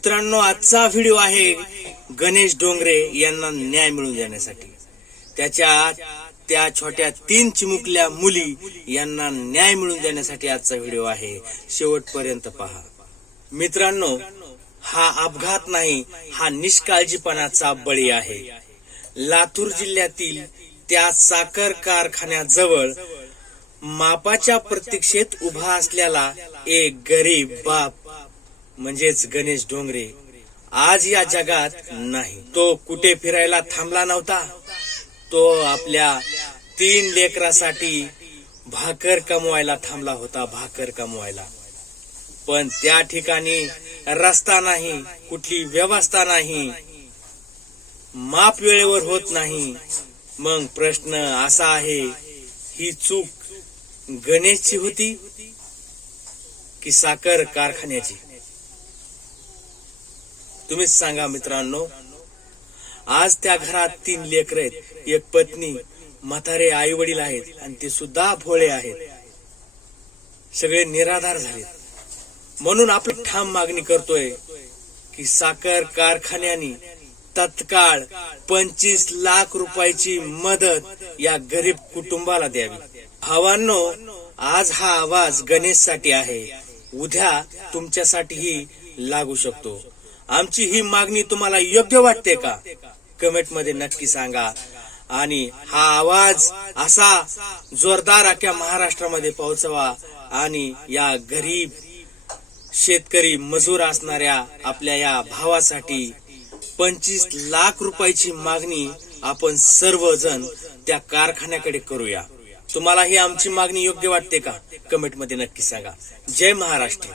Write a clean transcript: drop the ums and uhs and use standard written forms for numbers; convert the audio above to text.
मित्रांनो, आजचा व्हिडिओ आहे गणेश डोंगरे यांना न्याय मिळवून देण्यासाठी. त्या छोट्या 3 चिमुकल्या मुली यांना न्याय मिळवून देण्यासाठी आजचा व्हिडिओ आहे. शेवटपर्यंत पहा. मित्रांनो, हा अपघात नाही, हा निष्काळजीपणाचा बळी आहे. लातूर जिल्ह्यातील त्या साखर कारखान्याजवळ मापाच्या प्रतीक्षेत उभा असलेला एक गरीब बाप म्हणजेच गणेश डोंगरे आज या जगात नाही. तो कुठे फिरायला थांबला नव्हता. तो आपल्या 3 लेकरासाठी भाकर कमवायला थांबला होता, भाकर कमवायला. पण त्या ठिकाणी रस्ता नाही, कुठली व्यवस्था नाही, माप वेळेवर होत नाही. मग प्रश्न असा आहे, ही चूक गणेशची होती की साखर कारखान्याची? तुम्हीच सांगा मित्रांनो. आज त्या घरात 3 लेकर आहेत, एक पत्नी, म्हातारे आई वडील आहेत आणि ते सुद्धा भोळे आहेत. सगळे निराधार झाले. म्हणून आपण ठाम मागणी करतोय की साखर कारखान्याने तत्काळ 25 लाख रुपयाची मदत या गरीब कुटुंबाला द्यावी. भावांनो, आज हा आवाज गणेशसाठी आहे, उद्या तुमच्यासाठीही लागू शकतो. आमची ही मागणी तुम्हाला योग्य वाटते का? कमेंट मध्ये नक्की सांगा. आणि हा आवाज असा जोरदार अख्ख्या महाराष्ट्रामध्ये पोहोचवा आणि या गरीब शेतकरी मजूर असणाऱ्या आपल्या या भावासाठी 25 लाख रुपयाची मागणी आपण सर्वजण त्या कारखान्याकडे करूया. तुम्हाला ही आमची मागणी योग्य वाटते का? कमेंट मध्ये नक्की सांगा. जय महाराष्ट्र.